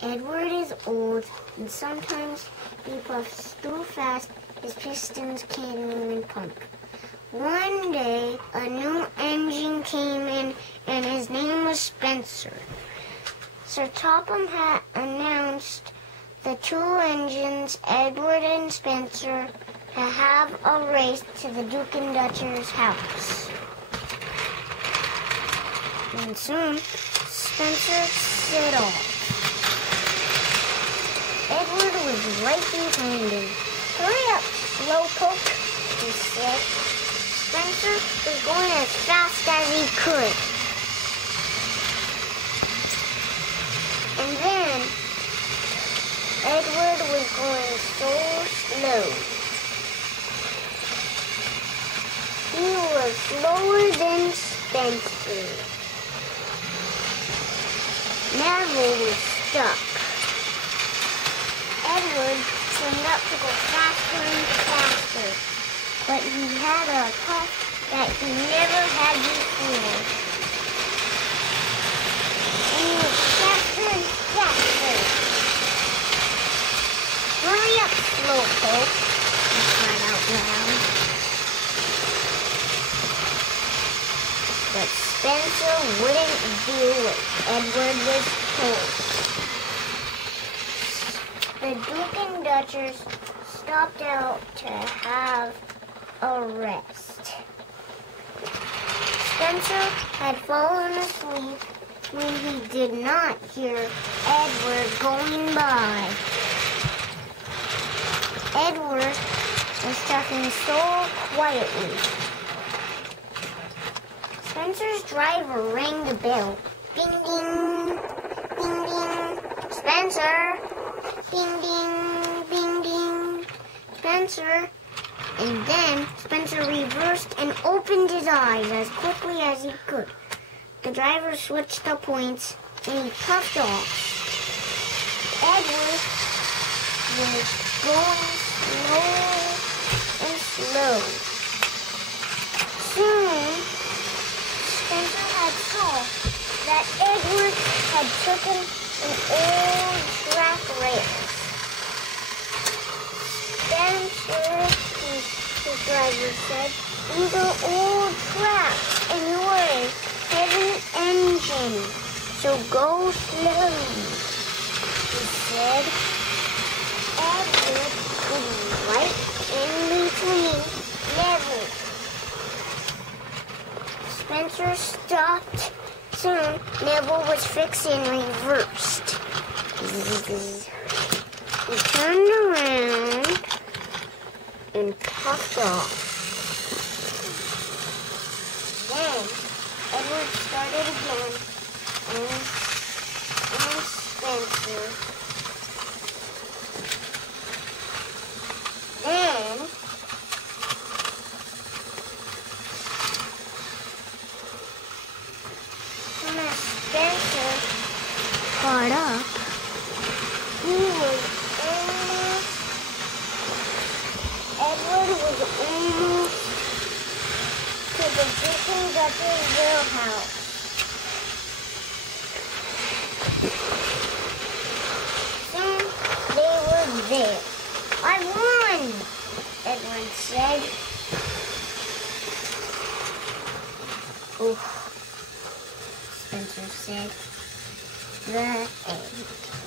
Edward is old, and sometimes he puffs too fast his pistons can't even pump. One day, a new engine came in, and his name was Spencer. Sir Topham had announced the two engines, Edward and Spencer, to have a race to the Duke and Duchess's house. And soon, Spencer set off. Edward was right behind him. "Hurry up, slowpoke," he said. Spencer was going as fast as he could. And then, Edward was going so slow. He was slower than Spencer. Neville was stuck. Edward turned up to go faster and faster, but he had a puff that he never had before. And he was faster and faster. "Hurry up, slowpoke," he cried out loud. But Spencer wouldn't do what Edward was told. The Duke and Duchess stopped out to have a rest. Spencer had fallen asleep when he did not hear Edward going by. Edward was talking so quietly. Spencer's driver rang the bell. Ding, ding, ding, ding. "Spencer! Ding, ding, ding, ding. Spencer!" And then Spencer reversed and opened his eyes as quickly as he could. The driver switched the points and he puffed off. Edward was going slow and slow. Soon, Spencer had saw that Edward had taken an old track rail. "Spencer," his driver said, "these are old tracks, and you're a heavy engine, so go slowly," he said. Edward was right in between Neville. Spencer stopped. Soon, Neville was fixed and reversed. He turned around and puffed off. Then, Edward started again, and Spencer. Then, when Spencer caught up, Edward was almost to the Duke and Duchess's house. Soon they were there. "I won," Edward said. "Oh," Spencer said. "The end."